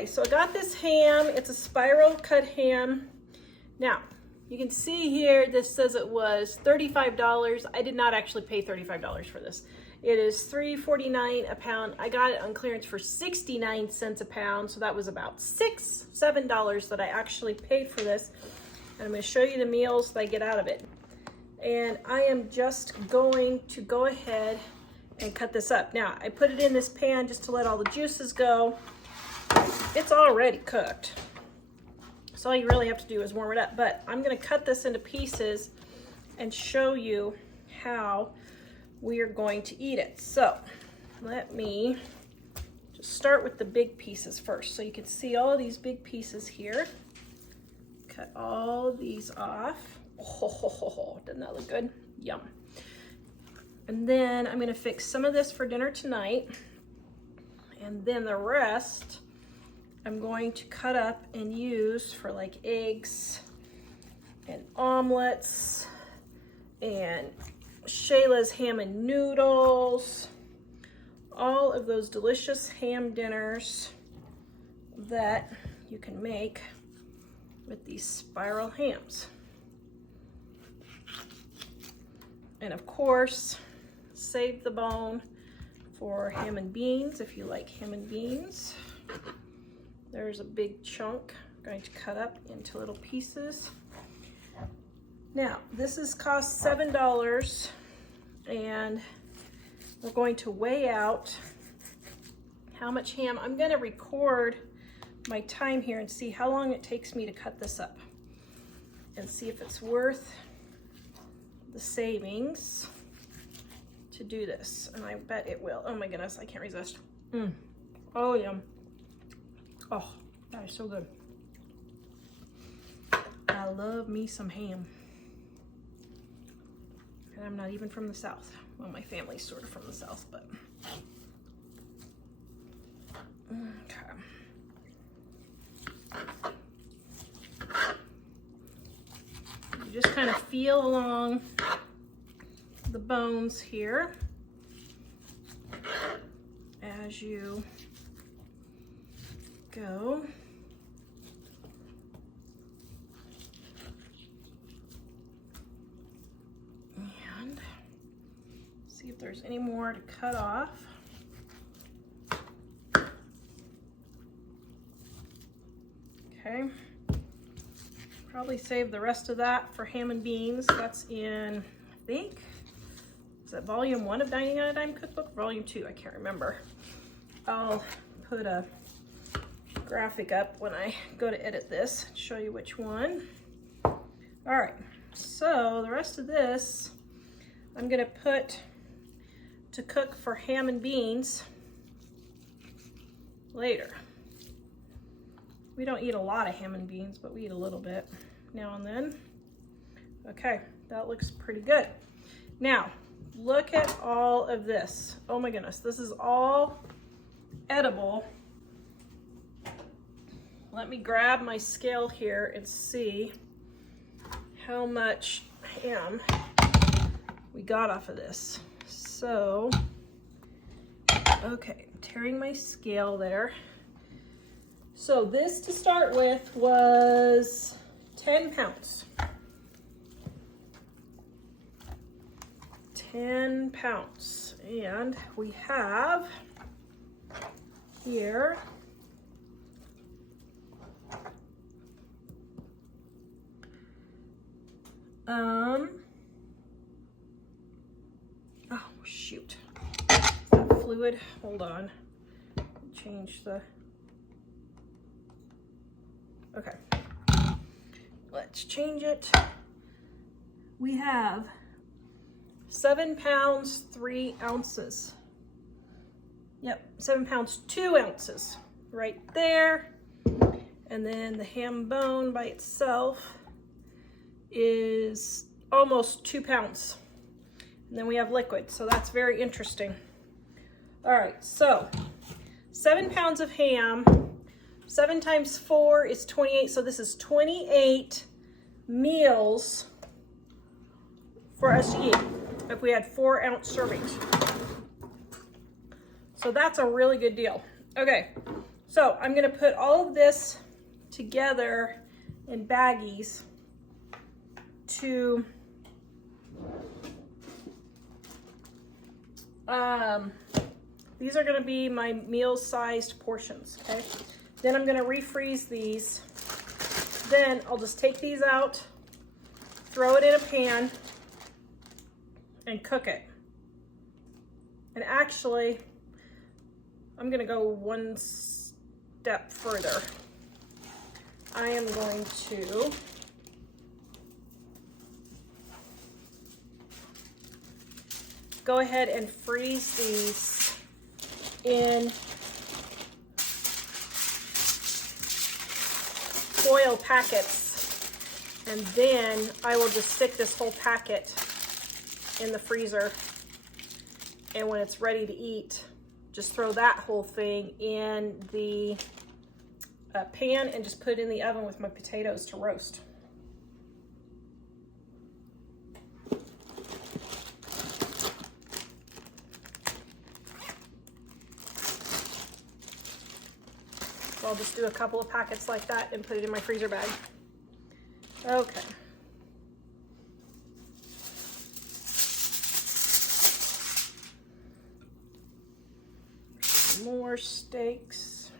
Okay, so I got this ham. It's a spiral cut ham. Now, you can see here, this says it was $35. I did not actually pay $35 for this. It is $3.49 a pound. I got it on clearance for 69 cents a pound. So that was about $7 that I actually paid for this. And I'm gonna show you the meals that I get out of it. And I am just going to go ahead and cut this up. Now, I put it in this pan just to let all the juices go. It's already cooked. So all you really have to do is warm it up. But I'm gonna cut this into pieces and show you how we are going to eat it. So let me just start with the big pieces first. So you can see all of these big pieces here. Cut all of these off. Oh, doesn't that look good? Yum. And then I'm gonna fix some of this for dinner tonight. And then the rest I'm going to cut up and use for like eggs and omelets and Shayla's ham and noodles, all of those delicious ham dinners that you can make with these spiral hams. And of course, save the bone for ham and beans if you like ham and beans. There's a big chunk I'm going to cut up into little pieces. Now, this is cost $7, and we're going to weigh out how much ham. I'm gonna record my time here and see how long it takes me to cut this up and see if it's worth the savings to do this. And I bet it will. Oh my goodness, I can't resist. Oh, yum. Oh, that is so good. I love me some ham. And I'm not even from the South. Well, my family's sort of from the South, but. Okay. You just kind of feel along the bones here as you go. And see if there's any more to cut off. Okay. Probably save the rest of that for ham and beans. That's in, I think, is that volume 1 of Dining on a Dime Cookbook? Volume 2, I can't remember. I'll put a graphic up when I go to edit this, show you which one. All right, so the rest of this, I'm gonna put to cook for ham and beans later. We don't eat a lot of ham and beans, but we eat a little bit now and then. Okay, that looks pretty good. Now, look at all of this. Oh my goodness, this is all edible. Let me grab my scale here and see how much ham we got off of this. So, okay, tearing my scale there. So this to start with was 10 pounds. 10 pounds. And we have here oh shoot. Is that fluid? Hold on. Change the okay, let's change it. We have 7 pounds, 3 ounces. Yep, 7 pounds, 2 ounces right there. And then the ham bone by itself is almost 2 pounds. And then we have liquid, so that's very interesting. All right, so 7 pounds of ham. 7 times 4 is 28, so this is 28 meals for us to eat if we had 4-ounce servings. So that's a really good deal. Okay, So I'm gonna put all of this together in baggies to these are gonna be my meal-sized portions, okay? Then I'm gonna refreeze these. Then I'll just take these out, throw it in a pan, and cook it. And actually, I'm gonna go one step further. I am going to go ahead and freeze these in foil packets, and then I will just stick this whole packet in the freezer, and when it's ready to eat, just throw that whole thing in the pan and just put it in the oven with my potatoes to roast. So I'll just do a couple of packets like that and put it in my freezer bag. Okay. More steaks.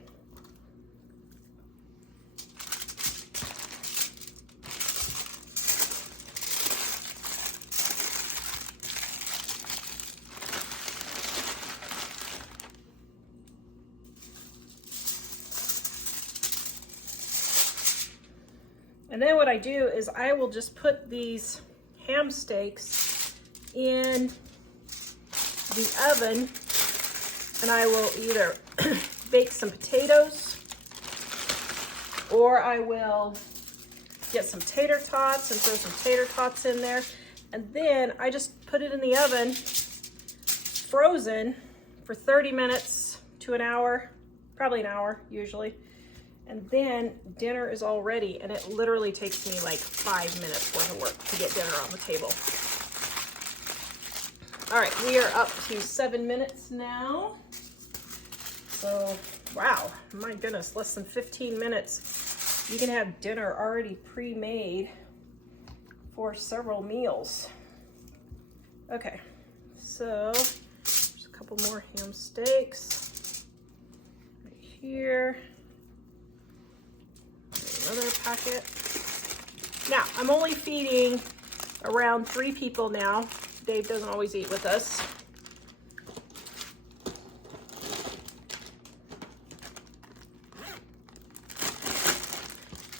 And then what I do is I will just put these ham steaks in the oven, and I will either bake some potatoes, or I will get some tater tots and throw some tater tots in there. And then I just put it in the oven, frozen, for 30 minutes to an hour, probably an hour usually. And then dinner is all ready, and it literally takes me like 5 minutes worth of work to get dinner on the table. All right, we are up to 7 minutes now. So, wow, my goodness, less than 15 minutes. You can have dinner already pre-made for several meals. Okay, so there's a couple more ham steaks right here. Another packet. Now, I'm only feeding around 3 people now. Dave doesn't always eat with us.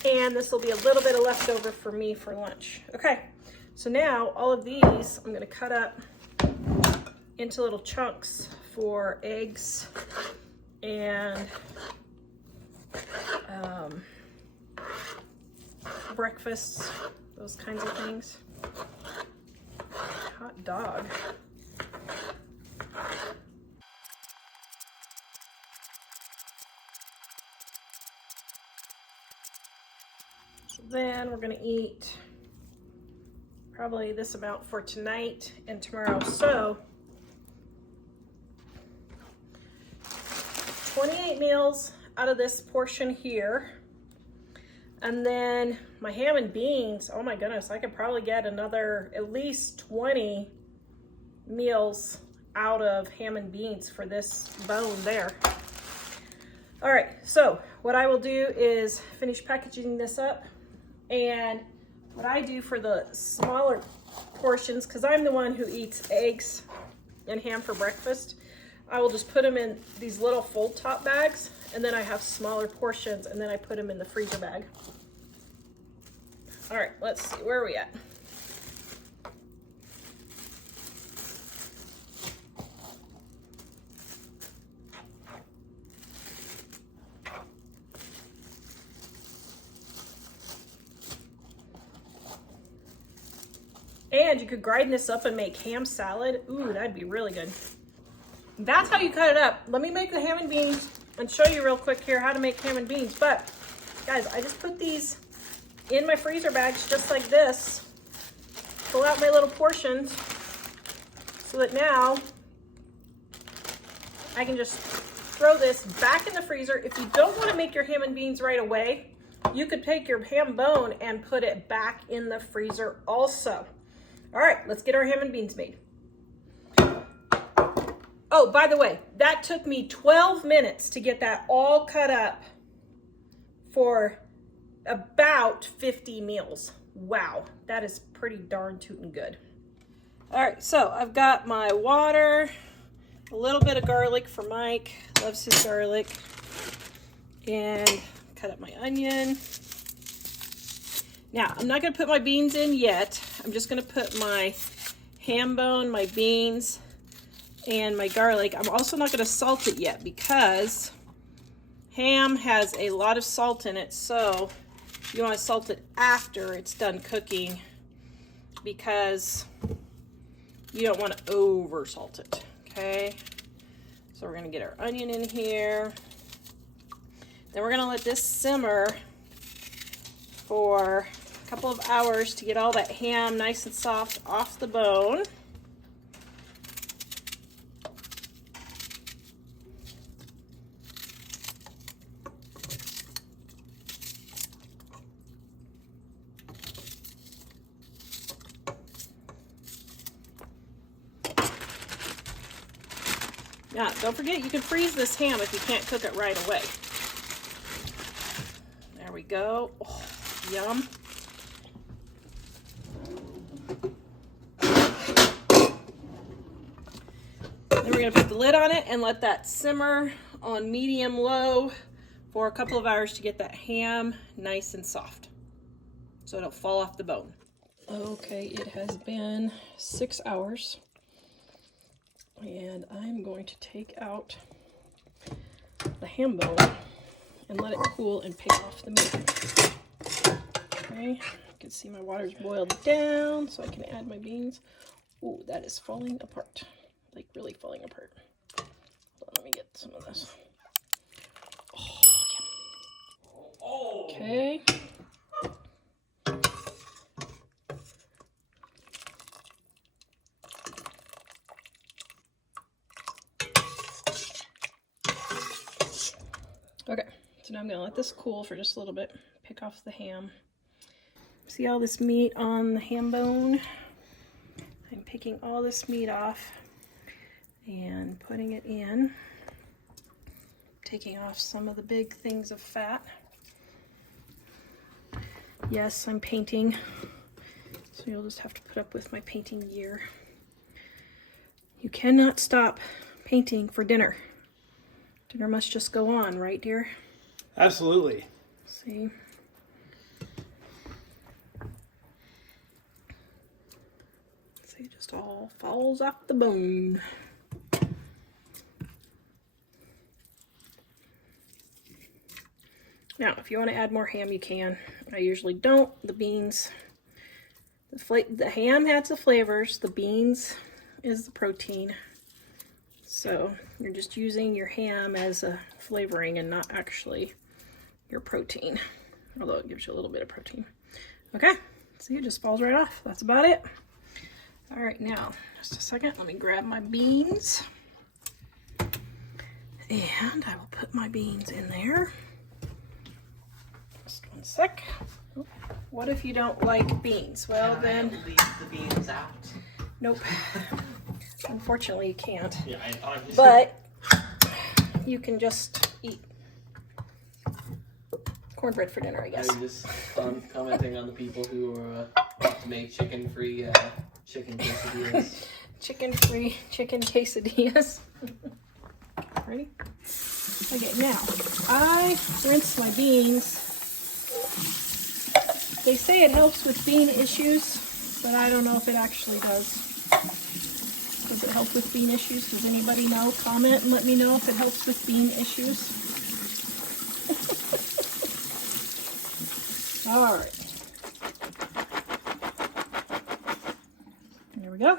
And this will be a little bit of leftover for me for lunch. Okay, so now all of these I'm gonna cut up into little chunks for eggs and breakfasts, those kinds of things. Hot dog. So then we're gonna eat probably this amount for tonight and tomorrow. So 28 meals out of this portion here. And then my ham and beans, oh my goodness, I could probably get another at least 20 meals out of ham and beans for this bone there. All right, so what I will do is finish packaging this up. And what I do for the smaller portions, because I'm the one who eats eggs and ham for breakfast, I will just put them in these little fold top bags, and then I have smaller portions, and then I put them in the freezer bag. All right, let's see, where are we at? And you could grind this up and make ham salad. Ooh, that'd be really good. That's how you cut it up. Let me make the ham and beans and show you real quick here how to make ham and beans. But guys, I just put these in my freezer bags just like this. Pull out my little portions so that now I can just throw this back in the freezer. If you don't want to make your ham and beans right away, you could take your ham bone and put it back in the freezer also. All right, let's get our ham and beans made. Oh, by the way, that took me 12 minutes to get that all cut up for about 50 meals. Wow, that is pretty darn tootin' good. All right, so I've got my water, a little bit of garlic for Mike, loves his garlic, and cut up my onion. Now, I'm not gonna put my beans in yet. I'm just gonna put my ham bone, my beans, and my garlic. I'm also not gonna salt it yet because ham has a lot of salt in it, so you wanna salt it after it's done cooking because you don't want to over salt it, okay? So we're gonna get our onion in here. Then we're gonna let this simmer for a couple of hours to get all that ham nice and soft off the bone. Now, don't forget, you can freeze this ham if you can't cook it right away. There we go. Oh, yum. Then we're going to put the lid on it and let that simmer on medium-low for a couple of hours to get that ham nice and soft so it'll fall off the bone. Okay, it has been 6 hours. And I'm going to take out the ham bone and let it cool and pick off the meat. Okay, you can see my water's boiled down so I can add my beans. Ooh, that is falling apart, like really falling apart. Hold on, let me get some of this. Oh, yeah. Okay. Okay, so now I'm gonna let this cool for just a little bit, pick off the ham. See all this meat on the ham bone? I'm picking all this meat off and putting it in, taking off some of the big things of fat. Yes, I'm painting, so you'll just have to put up with my painting gear. You cannot stop painting for dinner. Dinner must just go on, right, dear? Absolutely. See? See, it just all falls off the bone. Now, if you want to add more ham, you can. I usually don't. The beans, the ham adds the flavors. The beans is the protein. So you're just using your ham as a flavoring and not actually your protein, although it gives you a little bit of protein. Okay, see, it just falls right off. That's about it. All right, now, just a second. Let me grab my beans. And I will put my beans in there. Just one sec. What if you don't like beans? Well, then leave the beans out. Nope. Unfortunately, you can't. Yeah, But you can just eat cornbread for dinner, I guess. I was just commenting on the people who are to make chicken-free chicken quesadillas. Chicken-free chicken quesadillas. Ready? Okay, now I rinse my beans. They say it helps with bean issues, but I don't know if it actually does. Does it help with bean issues? Does anybody know? Comment and let me know if it helps with bean issues. All right. There we go.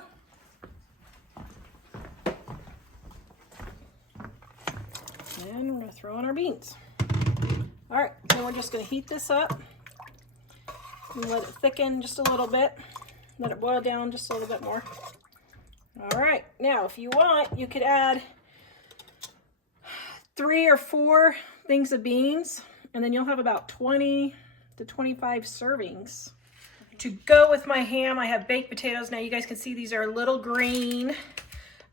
And we're going to throw in our beans. All right, then we're just going to heat this up and let it thicken just a little bit. Let it boil down just a little bit more. All right, now if you want, you could add 3 or 4 things of beans, and then you'll have about 20 to 25 servings. To go with my ham, I have baked potatoes. Now you guys can see these are a little green,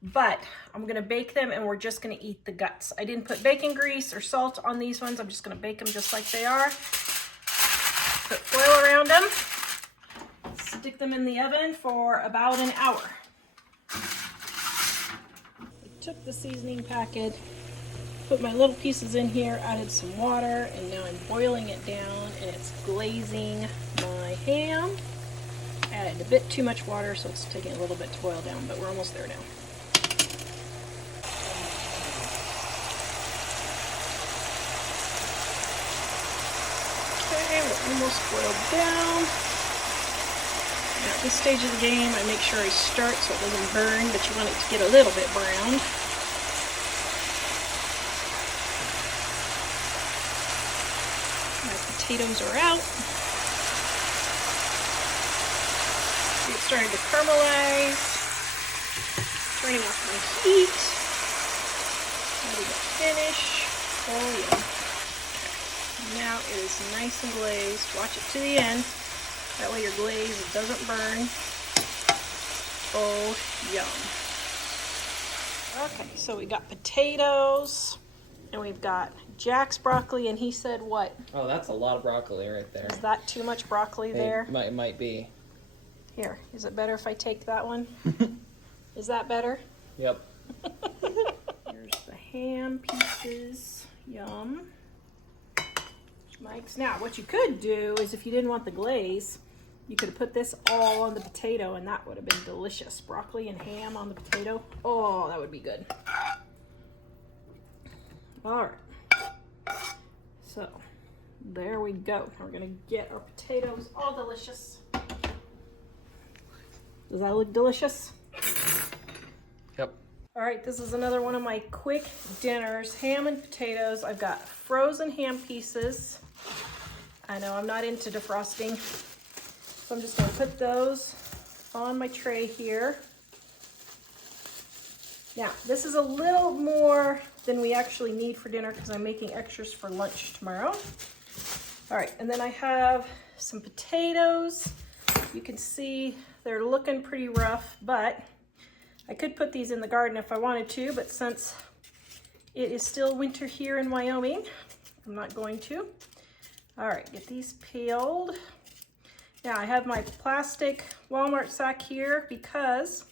but I'm gonna bake them and we're just gonna eat the guts. I didn't put bacon grease or salt on these ones. I'm just gonna bake them just like they are. Put foil around them. Stick them in the oven for about an hour. I took the seasoning packet, put my little pieces in here, added some water, and now I'm boiling it down and it's glazing my ham. Added a bit too much water, so it's taking a little bit to boil down, but we're almost there now. Okay, we're almost boiled down. Now at this stage of the game, I make sure I start so it doesn't burn, but you want it to get a little bit browned. Potatoes are out. It's starting to caramelize. Turning off my heat. Ready to finish. Oh yeah. Now it is nice and glazed. Watch it to the end. That way your glaze doesn't burn. Oh, yum. Okay, so we got potatoes. And we've got Jack's broccoli, and he said what? Oh, that's a lot of broccoli right there. Is that too much broccoli there? It might be. Here, is it better if I take that one? Is that better? Yep. Here's the ham pieces. Yum. Mike's. Now, what you could do is if you didn't want the glaze, you could have put this all on the potato, and that would have been delicious. Broccoli and ham on the potato. Oh, that would be good. All right, so there we go. We're gonna get our potatoes all delicious. Does that look delicious? Yep. All right, this is another one of my quick dinners, ham and potatoes. I've got frozen ham pieces. I know I'm not into defrosting, so I'm just gonna put those on my tray here. Now, this is a little more than we actually need for dinner because I'm making extras for lunch tomorrow. All right, and then I have some potatoes. You can see they're looking pretty rough, but I could put these in the garden if I wanted to, but since it is still winter here in Wyoming, I'm not going to. All right, get these peeled. Now, I have my plastic Walmart sack here because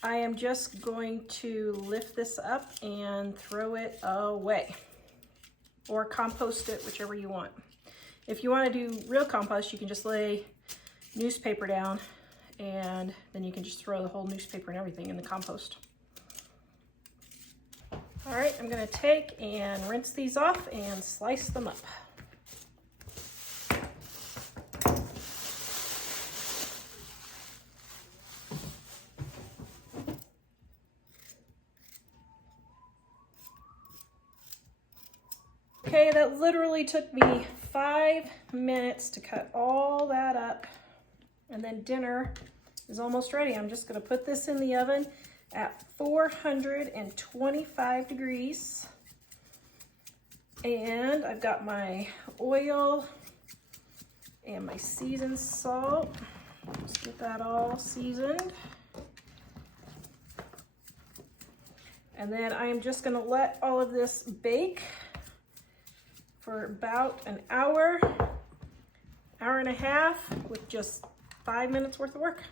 I am just going to lift this up and throw it away or compost it, whichever you want. If you want to do real compost, you can just lay newspaper down and then you can just throw the whole newspaper and everything in the compost. All right, I'm going to take and rinse these off and slice them up. Okay, that literally took me 5 minutes to cut all that up, and then dinner is almost ready. I'm just gonna put this in the oven at 425 degrees. And I've got my oil and my seasoned salt. Let's get that all seasoned. And then I am just gonna let all of this bake for about an hour, hour and a half with just 5 minutes worth of work.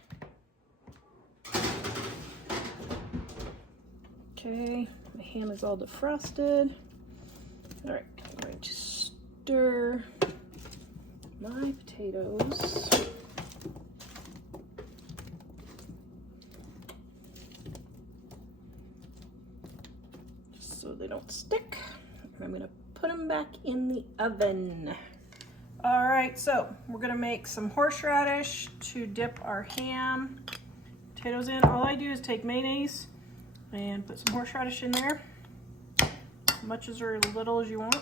Okay, my ham is all defrosted. All right, I'm going to stir my potatoes. Just so they don't stick. And I'm gonna put them back in the oven. All right, so we're gonna make some horseradish to dip our ham potatoes in. All I do is take mayonnaise and put some horseradish in there, as much as or little as you want.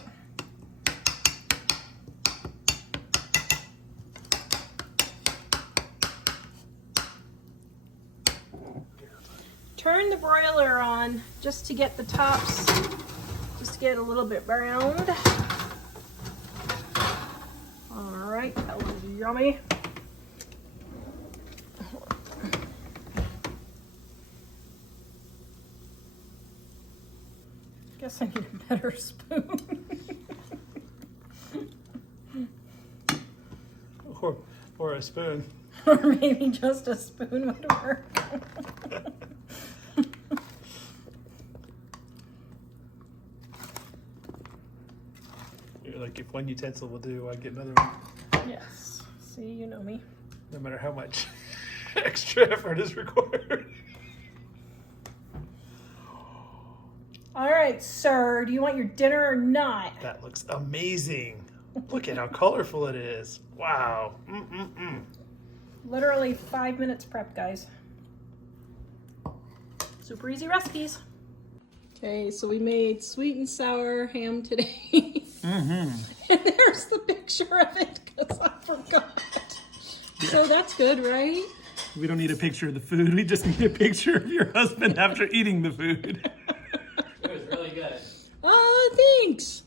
Turn the broiler on just to get the tops get a little bit browned. All right, that was yummy. Guess I need a better spoon. Or a spoon. Or maybe just a spoon would work. You're like, if one utensil will do, I get another one. Yes. See, you know me. No matter how much extra effort is required. All right, sir. Do you want your dinner or not? That looks amazing. Look at how colorful it is. Wow. Literally 5 minutes prep, guys. Super easy recipes. Okay, so we made sweet and sour ham today. And there's the picture of it because I forgot. So that's good, right? We don't need a picture of the food. We just need a picture of your husband after eating the food. It was really good. Oh, thanks.